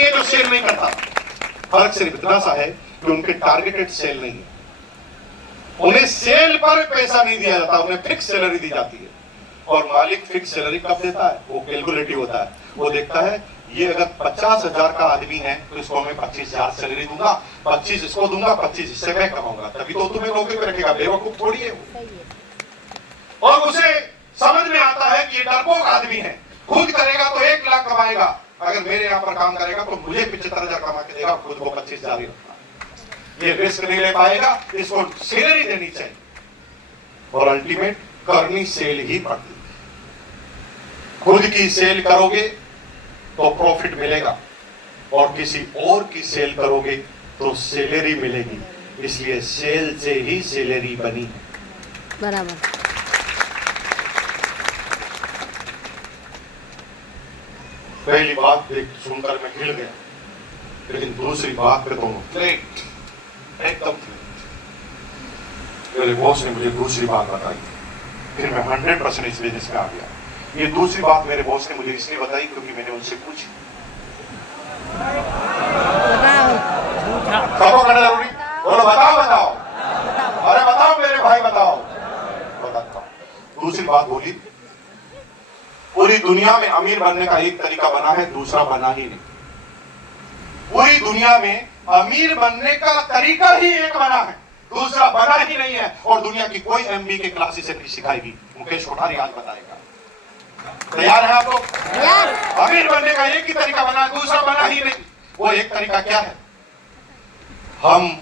नहीं है जो सेल नहीं करता। फर्क सिर्फ इतना सा है कि उनके टारगेटेड सेल नहीं है, उन्हें सेल पर पैसा नहीं दिया जाता, उन्हें फिक्स सैलरी दी जाती है। और मालिक फिक्स सैलरी कब देता है? वो कैलकुलेटिव होता है। वो देखता है ये अगर 50,000 का आदमी है तो इसको मैं 25,000 सैलरी दूंगा, 25 इसको दूंगा, 25 इससे मैं कमाऊंगा, तभी तो तुम्हें नौकरी पे रखेगा। बेवकूफ थोड़ी है वो। और उसे समझ में आता है कि ये डरपोक आदमी है, खुद करेगा तो 1 लाख कमाएगा, अगर मेरे यहाँ पर काम करेगा तो मुझे 75,000 कमा के देगा, खुद को 25,000 ही रखना। ये रिस्क नहीं ले पाएगा, इसको सैलरी देनी चाहिए। और अल्टीमेट करनी सेल ही पड़ती है। खुद की सेल करोगे तो प्रॉफिट मिलेगा, और किसी और की सेल करोगे तो सैलरी मिलेगी। इसलिए सेल से ही सैलरी बनी है। बराबर। पहली बात सुनकर मैं हिल गया, लेकिन दूसरी बात पे दोनों फ्लैट, एकदम फ्लैट। मेरे बॉस ने मुझे दूसरी बात बताई, फिर मैं 100% इस बिजनेस में आ गया। ये दूसरी बात मेरे बॉस ने मुझे इसलिए बताई क्योंकि मैंने उनसे पूछी। सबको करना जरूरी? बोलो बताओ बताओ, अरे बताओ मेरे भाई बताओ। बताता हूं। दूसरी बात बोली, पूरी दुनिया में अमीर बनने का एक तरीका बना है, दूसरा बना ही नहीं। पूरी दुनिया में अमीर बनने का तरीका ही एक बना है, दूसरा बना ही नहीं है। और दुनिया की कोई एमबी के क्लासेस से नहीं सिखाएगी। मुकेश कोठारी आज बताएगा। तैयार है आप लोग? अमीर बनने का एक ही तरीका बना है, दूसरा बना ही नहीं। वो एक तरीका क्या है? हम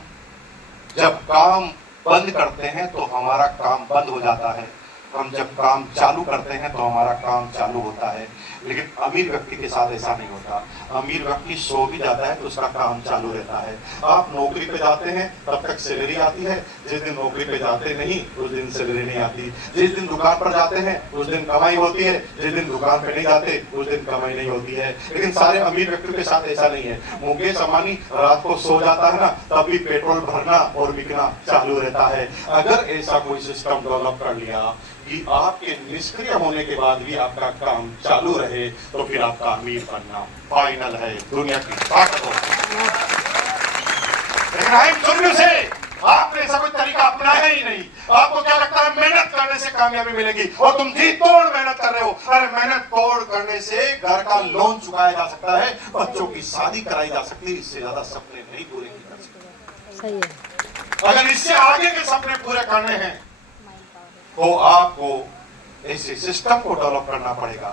जब काम बंद करते हैं तो हमारा काम बंद हो जाता है, हम जब काम चालू करते हैं तो हमारा काम चालू होता है। लेकिन अमीर व्यक्ति के साथ ऐसा नहीं होता। अमीर व्यक्ति सो भी जाता है तो उसका काम चालू रहता है। आप नौकरी पे जाते हैं तब तक सैलरी आती है, जिस दिन नौकरी पे जाते नहीं उस दिन सैलरी नहीं आती। जिस दिन दुकान पर जाते हैं उस दिन कमाई होती है, जिस दिन दुकान पे नहीं जाते उस दिन कमाई नहीं होती है। लेकिन सारे अमीर व्यक्तियों के साथ ऐसा नहीं है। मुकेश अंबानी रात को सो जाता है ना, तब भी पेट्रोल भरना और बिकना चालू रहता है। अगर ऐसा कोई सिस्टम डेवलप कर लिया कि आपके निष्क्रिय होने के बाद भी आपका काम चालू रहे, तो फिर आपका अमीर बनना फाइनल है। दुनिया की ताकत होती है। लेकिन आई दुनिया से आपने ऐसा कोई तरीका अपनाया ही नहीं। आपको क्या लगता है मेहनत करने से कामयाबी मिलेगी, और तुम जी तोड़ मेहनत कर रहे हो। अरे मेहनत तोड़ करने से घर का लोन चुकाया जा सकता है, बच्चों की शादी कराई जा सकती है, इससे ज्यादा सपने नहीं पूरे किए जा सकते। सही है। अगर इससे आगे के सपने पूरे करने हैं तो आपको ऐसे सिस्टम को डेवलप करना पड़ेगा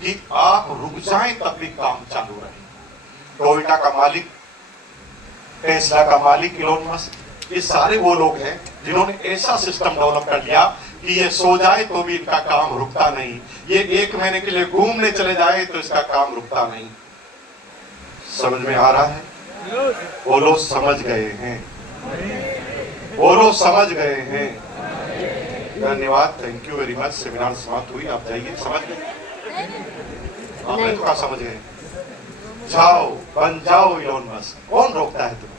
कि आप रुक जाएं तब भी काम चालू रहे। टोयोटा का मालिक, टेस्ला का मालिक इलोन मस्क, ये सारे वो लोग हैं जिन्होंने ऐसा सिस्टम डेवलप कर लिया कि ये सो जाए तो भी इनका काम रुकता नहीं। ये 1 महीने के लिए घूमने चले जाए तो इसका काम रुकता नहीं। समझ में आ रहा है? वो लोग समझ गए हैं, वो लोग समझ गए हैं। धन्यवाद, thank you very much. Seminar समाप्त हुई, आप जाइए। समझ गए? आपने तो कहा समझ गए। जाओ बन जाओ इलोन मस्क, कौन रोकता है तुम्हें?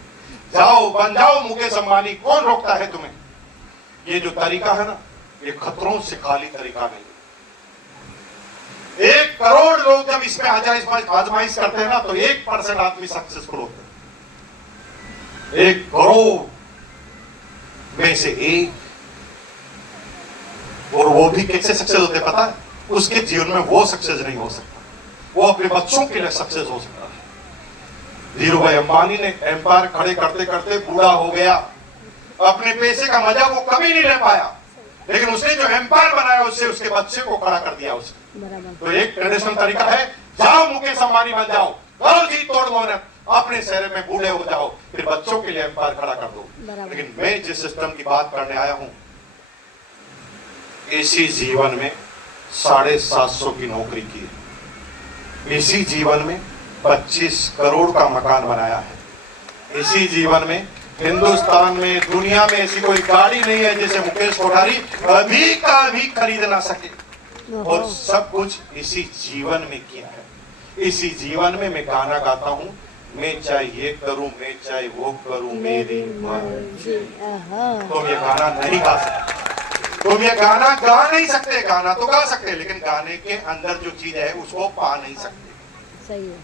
जाओ बन जाओ मुकेश अंबानी, कौन रोकता है तुम्हें? ये जो तरीका है ना, ये खतरों से खाली तरीका नहीं। 1 करोड़ लोग जब इसमें आजमाइश करते हैं ना, तो 1% आदमी सक्सेसफुल होते हैं। 1 करोड़ में से 1, और वो भी कैसे सक्सेस होते पता है? उसके जीवन में वो सक्सेस नहीं हो सकता, वो अपने बच्चों के लिए सक्सेस हो सकता है। धीरूभाई अंबानी ने एम्पायर खड़े करते करते बूढ़ा हो गया, अपने पैसे का मजा वो कभी नहीं ले पाया, लेकिन उसने जो एम्पायर बनाया उससे उसके बच्चे को खड़ा कर दिया उसने। तो एक ट्रेडिशनल तरीका है, जाओ मुकेश अंबानी बन जाओ, करो जी तोड़ मेहनत, अपने शहर में बूढ़े हो जाओ, फिर बच्चों के लिए एम्पायर खड़ा कर दो। लेकिन मैं जिस सिस्टम की बात करने आया हूं, इसी जीवन में 750 की नौकरी की है, इसी जीवन में 25 करोड़ का मकान बनाया है, इसी जीवन में हिंदुस्तान में दुनिया में ऐसी कोई गाड़ी नहीं है जिसे मुकेश कोठारी कभी का भी खरीद ना सके, और सब कुछ इसी जीवन में किया है। इसी जीवन में मैं गाना गाता हूँ, मैं चाहे ये करूं मैं चाहे वो करूं मेरी मर्जी। तुम ये गाना नहीं गा सकते, तुम ये गाना गा नहीं सकते। गाना तो गा सकते, लेकिन गाने के अंदर जो चीज है उसको पा नहीं सकते। सही है।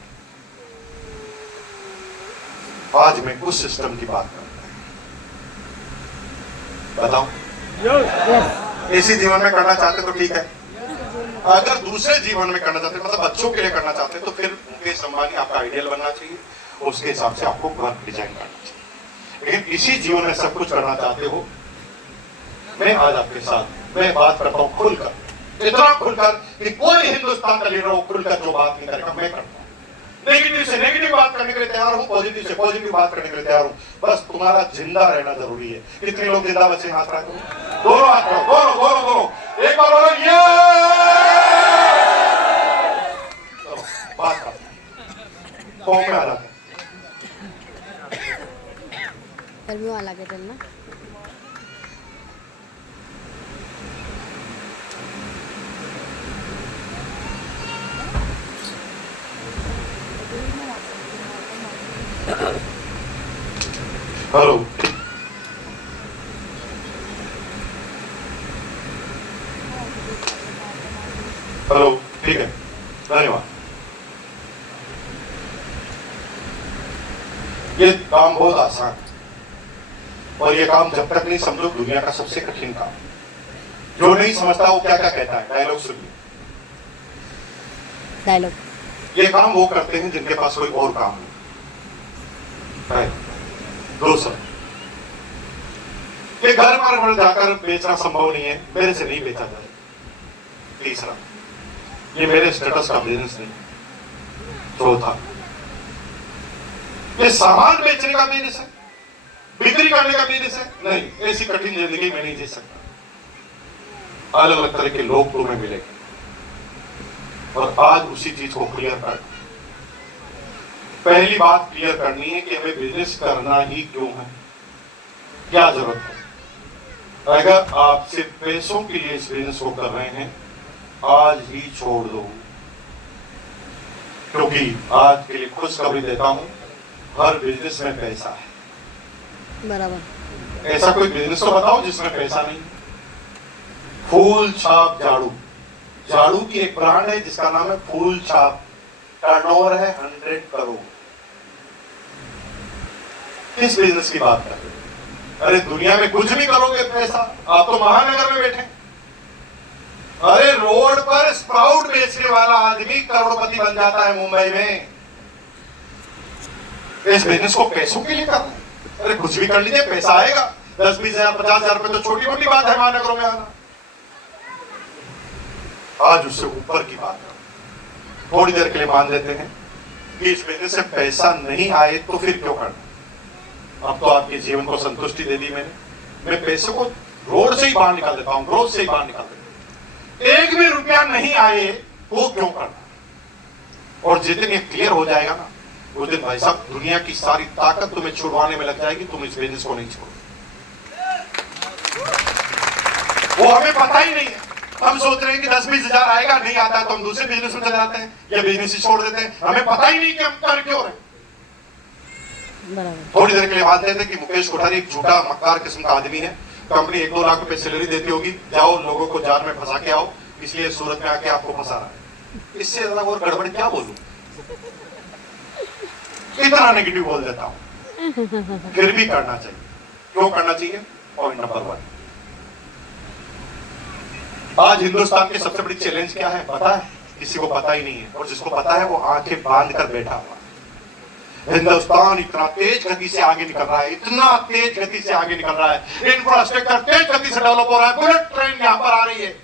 आज मैं कुछ सिस्टम की बात करता हूं, बताओ। यस इसी जीवन में करना चाहते तो ठीक है, अगर दूसरे जीवन में करना चाहते मतलब बच्चों के लिए करना चाहते तो फिर मुकेश अंबानी आपका आइडियल बनना चाहिए, उसके हिसाब से आपको घर डिजाइन करना चाहिए। लेकिन इसी जीवन में सब कुछ करना चाहते हो, मैं आज आपके साथ मैं बात करता हूं खुलकर, इतना खुलकर कि कोई हिंदुस्तान का लीडर खुलकर जो बात नहीं करेगा मैं करता हूं। नेगेटिव से नेगेटिव बात करने के लिए तैयार हूं, पॉजिटिव से पॉजिटिव बात करने के लिए तैयार हूं, बस तुम्हारा जिंदा रहना जरूरी है। कितने लोग जिंदा बचे हाथ रखो, दोनों हाथ रखो, दोनों दोनों दोनों, एक बार बोलो ये। चलो बात करते हैं, फॉर्म में आ जाते हैं। फिर भी वहाँ लगे चलना। हेलो, हेलो, ठीक है, धन्यवाद। ये काम बहुत आसान है और ये काम जब तक नहीं समझो दुनिया का सबसे कठिन काम। जो नहीं समझता वो क्या क्या कहता है, डायलॉग सुनिए। डायलॉग। ये काम वो करते हैं जिनके पास कोई और काम नहीं है। दूसरा, ये घर पर जाकर बेचना संभव नहीं है, मेरे से नहीं बेचा जाए। तीसरा, ये मेरे स्टेटस का बिजनेस नहीं। चौथा, ये सामान बेचने का बिजनेस है, बिक्री करने का बिजनेस है नहीं। ऐसी कठिन जिंदगी में नहीं जी सकता। अलग अलग तरह के लोग तुम्हें मिलेंगे और आज उसी चीज को क्लियर कर। पहली बात क्लियर करनी है कि हमें बिजनेस करना ही क्यों है, क्या जरूरत है। अगर आप सिर्फ पैसों के लिए इस बिजनेस को कर रहे हैं, आज ही छोड़ दो, क्योंकि आज के लिए खुशखबरी देता हूं, हर बिजनेस में पैसा है। बराबर। ऐसा कोई बिजनेस तो बताओ जिसमें पैसा नहीं। फूल छाप झाड़ू, झाड़ू की एक ब्रांड है जिसका नाम है फूल छाप, टर्नओवर है 100 करोड़। किस बिजनेस की बात कर रहे हो? अरे दुनिया में कुछ भी करोगे पैसा, आप तो महानगर में बैठे। अरे रोड पर स्प्राउट बेचने वाला आदमी करोड़पति बन जाता है मुंबई में। इस बिजनेस को पैसों के लिए कर रहे हैं। अरे कुछ भी कर लीजिए, पैसा आएगा। 10-20 हजार 50 हजार रुपए तो छोटी मोटी बात है महानगरों में आना। आज उससे ऊपर की बात है। थोड़ी देर के लिए मान लेते हैं कि इस बिजनेस से पैसा नहीं आए तो फिर क्यों करना। अब तो आपके जीवन को संतुष्टि दे दी मैंने। मैं पैसे को रोड से ही बाहर निकाल देता हूं, रोड से ही बाहर निकाल देता हूं। एक भी रुपया नहीं आए तो क्यों करना। और जिस दिन ये क्लियर हो जाएगा ना, उस दिन भाई साहब दुनिया की सारी ताकत तुम्हें छुड़वाने में लग जाएगी, तुम इस बिजनेस को नहीं छोड़ो। वो हमें पता ही नहीं है। हम सोच रहे हैं कि 10-20 हजार आएगा, नहीं आता है तो हम दूसरे बिजनेस में चले जाते हैं या बिजनेस ही छोड़ देते हैं। हमें पता ही नहीं कि हम कर क्यों रहे। थोड़ी देर के लिए मानते थे कि मुकेश कोठारी एक झूठा मक्कार किस्म का आदमी है, कंपनी 1-2 लाख रुपए सैलरी देती होगी, जाओ लोगों को जाल में फंसा के आओ, इसलिए सूरत में आके आपको फंसा रहा है। इससे ज्यादा और गड़बड़ क्या बोलूं, इतना नेगेटिव बोल देता हूं। फिर भी करना चाहिए। क्यों करना चाहिए? पॉइंट नंबर 1, आज हिंदुस्तान के सबसे बड़ी चैलेंज क्या है पता है? किसी को पता ही नहीं है, और जिसको पता है वो आंखें बांध कर बैठा हुआ। हिंदुस्तान इतना तेज गति से आगे निकल रहा है, इतना तेज गति से आगे निकल रहा है। इंफ्रास्ट्रक्चर तेज गति से डेवलप हो रहा है। बुलेट ट्रेन यहां पर आ रही है,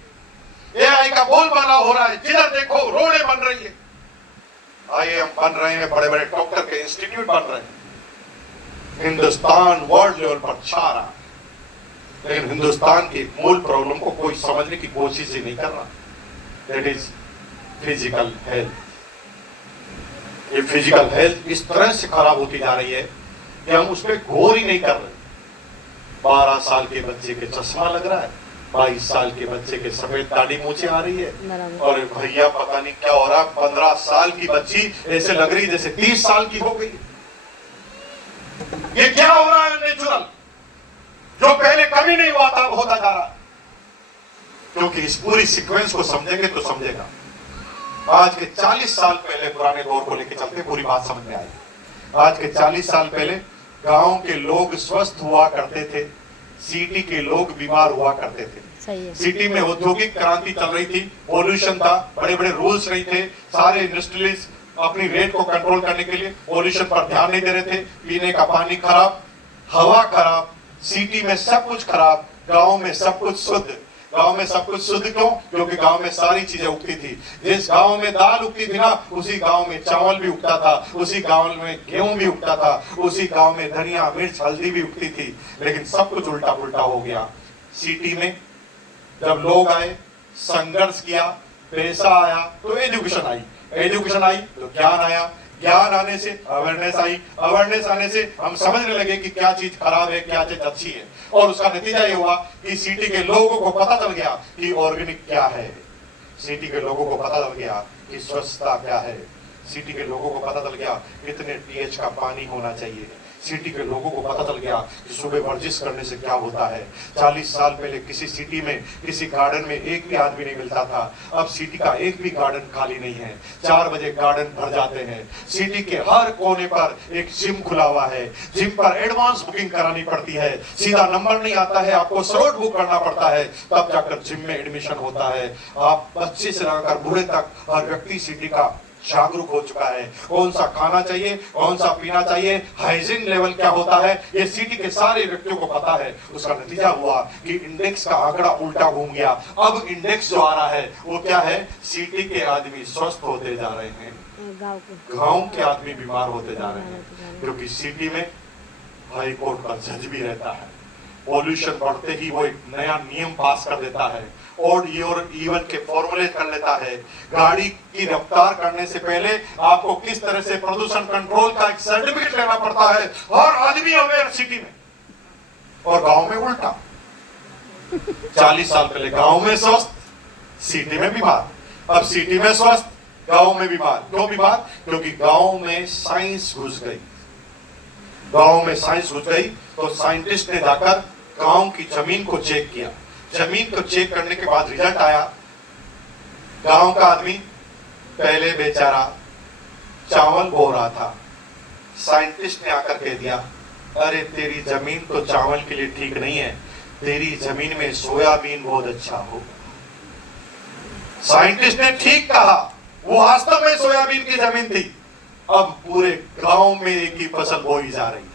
एआई का बोलबाला हो रहा है, जिधर देखो रोडें बन रही है, आईआईएम बन रहे हैं, बड़े बड़े डॉक्टर के इंस्टीट्यूट बन रहे हैं। हिंदुस्तान वर्ल्ड लेवल पर छा रहा है, लेकिन हिंदुस्तान की मूल प्रॉब्लम को कोई समझने की कोशिश ही नहीं कर रहा। That is physical health. ये फिजिकल हेल्थ इस तरह से खराब होती जा रही है कि हम उस पर गौर ही नहीं कर रहे। 12 साल के बच्चे के चश्मा लग रहा है, 22 साल के बच्चे के सफेद दाढ़ी मूछे आ रही है, और भैया पता नहीं क्या हो रहा है, 15 साल की बच्ची ऐसे लग रही जैसे 30 साल की हो गई। ये क्या हो रहा है? नेचुरल जो पहले कभी नहीं हुआ था होता जा रहा है। क्योंकि इस पूरी सीक्वेंस को समझेंगे तो समझेगा। आज के 40 साल पहले पुराने दौर को लेकर चलते पूरी बात समझ में आई। आज के 40 साल पहले गांव के लोग स्वस्थ हुआ करते थे, सिटी के लोग बीमार हुआ करते थे। सही है। सिटी में औद्योगिक क्रांति चल रही थी, पॉल्यूशन था, बड़े बड़े रूल्स नहीं थे, सारे इंडस्ट्रियलिस्ट अपनी रेट को कंट्रोल करने के लिए पॉल्यूशन पर ध्यान नहीं दे रहे थे। पीने का पानी खराब, हवा खराब, सिटी में सब कुछ खराब, गांव में सब कुछ शुद्ध। गांव में सब कुछ शुद्ध क्यों? क्योंकि गांव में सारी चीजें उगती थी। जिस गांव में दाल उगती थी ना, उसी गांव में चावल भी उगता था, उसी गांव में गेहूं भी उगता था, उसी गांव में धनिया, मिर्च, हल्दी भी उगती थी। लेकिन सब कुछ उल्टा पुल्टा हो गया। सिटी में जब लोग आए, संघर्ष किया, पैसा आया तो एजुकेशन आई, एजुकेशन आई तो ज्ञान आया, ज्ञान आने से अवेयरनेस आई, अवेयरनेस आने से हम समझने लगे कि क्या चीज खराब है, क्या चीज अच्छी है। और उसका नतीजा ये हुआ कि सिटी के लोगों को पता चल गया कि ऑर्गेनिक क्या है, सिटी के लोगों को पता चल गया कि स्वच्छता क्या है, सिटी के लोगों को पता चल गया कितने pH का पानी होना चाहिए, सिटी के लोगों को पता चल गया कि सुबह वर्जिश करने से क्या होता है। 40 साल पहले किसी सिटी में, किसी गार्डन में एक भी आदमी नहीं मिलता था, अब सिटी का एक भी गार्डन खाली नहीं है। 4 बजे गार्डन भर जाते हैं। सिटी के हर कोने पर एक जिम खुला हुआ है, जिम पर एडवांस बुकिंग करानी पड़ती है, सीधा नंबर नहीं आता है, आपको स्लॉट बुक करना पड़ता है, तब जाकर जिम में एडमिशन होता है। आप बच्चे से लेकर बूढ़े तक हर व्यक्ति सिटी का जागरूक हो चुका है। कौन सा खाना चाहिए, कौन सा पीना चाहिए, हाइजीन लेवल क्या होता है, ये सिटी के सारे व्यक्तियों को पता है। उसका नतीजा हुआ कि इंडेक्स का आंकड़ा उल्टा घूम गया। अब इंडेक्स जो आ रहा है वो क्या है? सिटी के आदमी स्वस्थ होते जा रहे हैं, गांव के आदमी बीमार होते जा रहे हैं, क्योंकि सिटी में हाई कोर्ट का जज भी रहता है। पॉल्यूशन बढ़ते ही वो एक नया नियम पास कर देता है और इवन के फॉर्मूले कर लेता है। गाड़ी की रफ्तार करने से पहले आपको किस तरह से प्रदूषण कंट्रोल का एक सर्टिफिकेट लेना पड़ता है, हर आदमी अवेयर सिटी में, और गांव में उल्टा। 40 साल पहले गांव में स्वस्थ, सिटी में बीमार, अब सिटी में स्वस्थ, गांव में बीमार। क्यों बीमार? क्योंकि गांव में साइंस घुस गई। गांव में साइंस घुस गई तो साइंटिस्ट ने जाकर गांव की जमीन को चेक किया। जमीन को चेक करने के बाद रिजल्ट आया, गांव का आदमी पहले बेचारा चावल बो रहा था, साइंटिस्ट ने आकर कह दिया, अरे तेरी जमीन तो चावल के लिए ठीक नहीं है, तेरी जमीन में सोयाबीन बहुत अच्छा हो। साइंटिस्ट ने ठीक कहा, वो वास्तव में सोयाबीन की जमीन थी। अब पूरे गांव में एक ही फसल बोई जा रही है।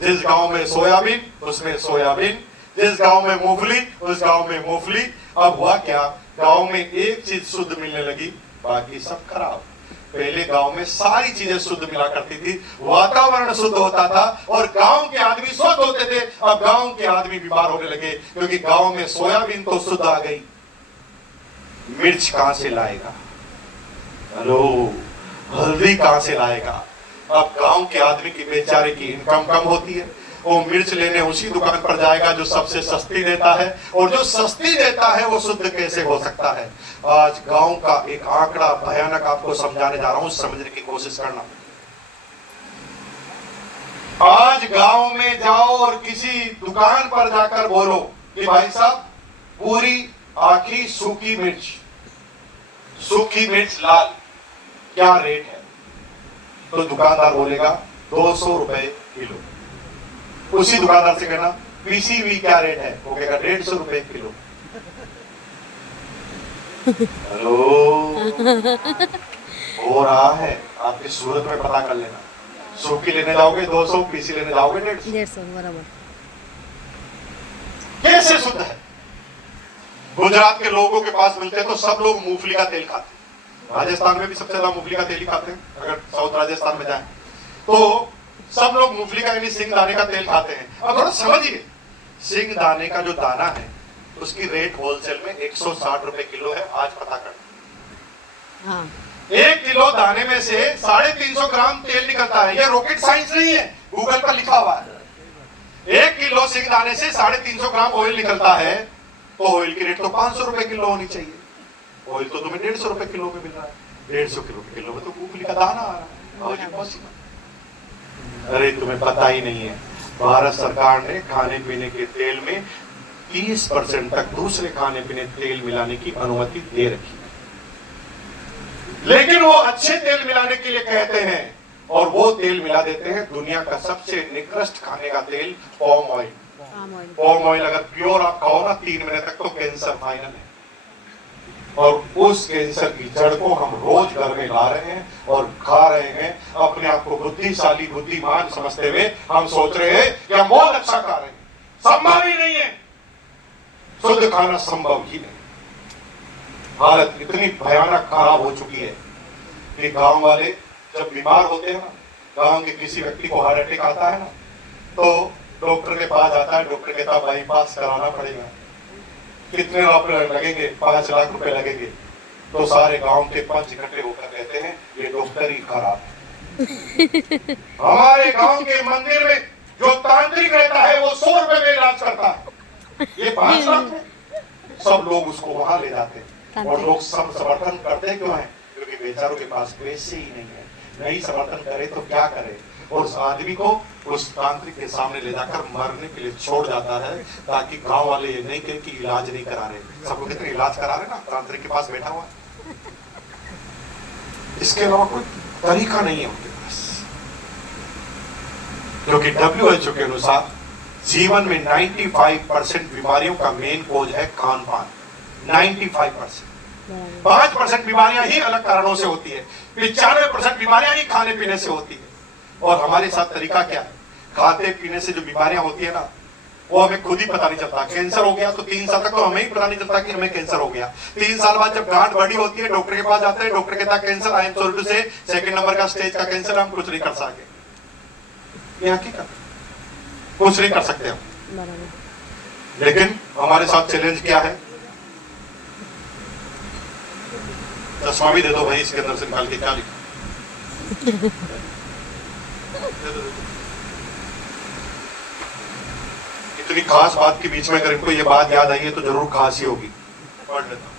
जिस गांव में सोयाबीन उसमें सोयाबीन, जिस गांव में मूंगफली उस गांव में मूंगफली। अब हुआ क्या? गांव में एक चीज शुद्ध मिलने लगी, बाकी सब खराब। पहले गांव में सारी चीजें शुद्ध मिला करती थी, वातावरण शुद्ध होता था और गांव के आदमी स्वस्थ होते थे। अब गांव के आदमी बीमार होने लगे क्योंकि गांव में सोयाबीन तो शुद्ध आ गई, मिर्च कहां से लाएगा, हेलो, हल्दी कहां से लाएगा। अब गांव के आदमी की बेचारे की इनकम कम होती है, वो मिर्च लेने उसी दुकान पर जाएगा जो सबसे सस्ती देता है, और जो सस्ती देता है वो शुद्ध कैसे हो सकता है। आज गांव का एक आंकड़ा भयानक आपको समझाने जा रहा हूं, समझने की कोशिश करना। आज गांव में जाओ और किसी दुकान पर जाकर बोलो कि भाई साहब पूरी आखी सूखी मिर्च लाल क्या रेट है, तो दुकानदार बोलेगा 200 रुपए किलो। उसी दुकानदार से कहना पीसीवी क्या रेट है, वो कहेगा 150 रुपए किलो। हेलो, हो रहा है, आपकी सूरत में पता कर लेना। सूखी लेने जाओगे 200, पीसी लेने जाओगे 150 बराबर। कैसे शुद्ध है? गुजरात के लोगों के पास मिलते हैं तो सब लोग मूंगफली का तेल खाते हैं। राजस्थान में भी सबसे ज्यादा मूंगफली का तेल ही खाते हैं। अगर साउथ राजस्थान में जाएं तो सब लोग मूंगफली का यानी सिंग दाने का तेल खाते हैं। अब थोड़ा समझिए, सिंग दाने का जो दाना है उसकी रेट होलसेल में 160 रुपए किलो है। आज पता करना। हाँ। 1 किलो दाने में से 350 ग्राम तेल निकलता है। ये रॉकेट साइंस नहीं है, गूगल पर लिखा हुआ है। 1 किलो सिंग दाने से 350 ग्राम ऑयल निकलता है, तो ऑयल की रेट तो 500 रुपए किलो होनी चाहिए। ऑयल तो तुम्हें 150 रुपए किलो में मिल रहा है, 150 रुपए किलो में तो मूंगफली का दाना आ रहा है। अरे तुम्हें पता ही नहीं है, भारत सरकार ने खाने पीने के तेल में 30% तक दूसरे खाने पीने तेल मिलाने की अनुमति दे रखी है। लेकिन वो अच्छे तेल मिलाने के लिए कहते हैं और वो तेल मिला देते हैं दुनिया का सबसे निकृष्ट खाने का तेल, palm oil. Palm oil. Palm oil अगर प्योर आप खाओ ना 3 महीने तक तो कैंसर फाइनल है। और उस कैंसर की जड़ को हम रोज घर में ला रहे हैं और खा रहे हैं। अपने आप को बुद्धिशाली बुद्धिमान समझते हुए हम सोच रहे हैं कि हम बहुत अच्छा खा रहे हैं। संभव ही नहीं है, शुद्ध खाना संभव ही नहीं। हालत इतनी भयानक खराब हो चुकी है कि गांव वाले जब बीमार होते हैं ना, गांव के किसी व्यक्ति को हार्ट अटैक आता है ना, तो डॉक्टर के पास जाता है। डॉक्टर कहता है बाईपास कराना पड़ेगा। कितने रुपए लगेंगे? 5 लाख रुपए लगेंगे। तो सारे गांव के पंच इकट्ठे होकर कहते हैं ये डॉक्टर ही खराब है। हमारे गांव के मंदिर में जो तांत्रिक रहता है वो 100 रुपए में इलाज करता है, ये 5 लाख है। सब लोग उसको वहां ले जाते हैं और लोग सब समर्थन करते क्यों है? क्योंकि बेचारों के पास पैसे ही नहीं है। नहीं समर्थन करे तो क्या करे? और उस आदमी को उस तांत्रिक के सामने ले जाकर मरने के लिए छोड़ जाता है, ताकि गांव वाले ये नहीं कहें कि इलाज नहीं करा रहे। सब लोग कितने इलाज करा रहे ना, तांत्रिक के पास बैठा हुआ। इसके अलावा कोई तरीका नहीं है उनके पास। क्योंकि WHO के अनुसार जीवन में 95% बीमारियों का मेन कोज है खान पान। 95%। 5% बीमारियां ही अलग कारणों से होती है। 95% बीमारियां ही खाने पीने से होती है। और हमारे साथ तरीका क्या है? खाते पीने से जो बीमारियां होती है ना, वो हमें खुद ही पता नहीं चलता। कैंसर हो गया तो 3 साल तक तो हमें ही पता नहीं चलता कि हमें कैंसर हो गया। 3 साल बाद जब गांठ बड़ी होती है, डॉक्टर के पास जाते हैं, डॉक्टर कहता है cancer, I am sorry to say 2nd number का स्टेज का कैंसर, हम कुछ नहीं कर सके। ये हकीकत, कुछ नहीं कर सकते हम। बराबर। लेकिन हमारे साथ चैलेंज क्या है? चश्मा भी दे दो भाई, इसके अंदर से निकाल के क्या लिखा? इतनी खास बात के बीच में अगर इनको ये बात याद आई है तो जरूर खास ही होगी। पढ़ लेता हूं।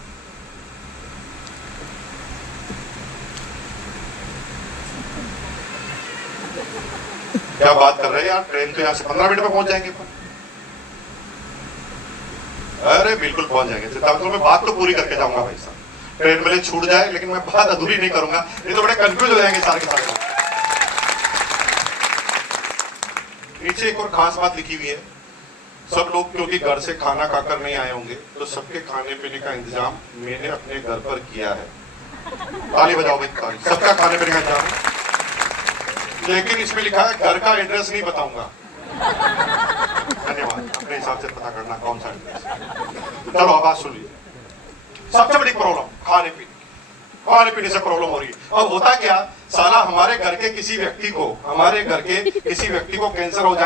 क्या बात कर रहे हैं यार, ट्रेन तो यहाँ से 15 मिनट में पहुंच जाएंगे। अरे बिल्कुल पहुंच जाएंगे। तो मैं बात तो पूरी करके जाऊंगा भाई साहब। ट्रेन भले छूट जाए लेकिन मैं बात अधूरी नहीं करूंगा, नहीं तो बड़े कंफ्यूज हो जाएंगे सारे के सारे लोग। नीचे एक और खास बात लिखी हुई है। सब लोग क्योंकि घर से खाना खाकर नहीं आए होंगे, तो सबके खाने पीने का इंतजाम मैंने अपने घर पर किया है। ताली बजाओ भाई, ताली। सबका खाने पीने का इंतजाम है। लेकिन इसमें लिखा है घर का एड्रेस नहीं बताऊंगा। धन्यवाद। अपने हिसाब से पता करना कौन सा एड्रेस। चलो आवाज सुन लीजिए। सबसे बड़ी प्रॉब्लम खाने पीने से प्रॉब्लम हो रही है। अब होता क्या, साला हमारे घर के किसी व्यक्ति को कैंसर हो जाए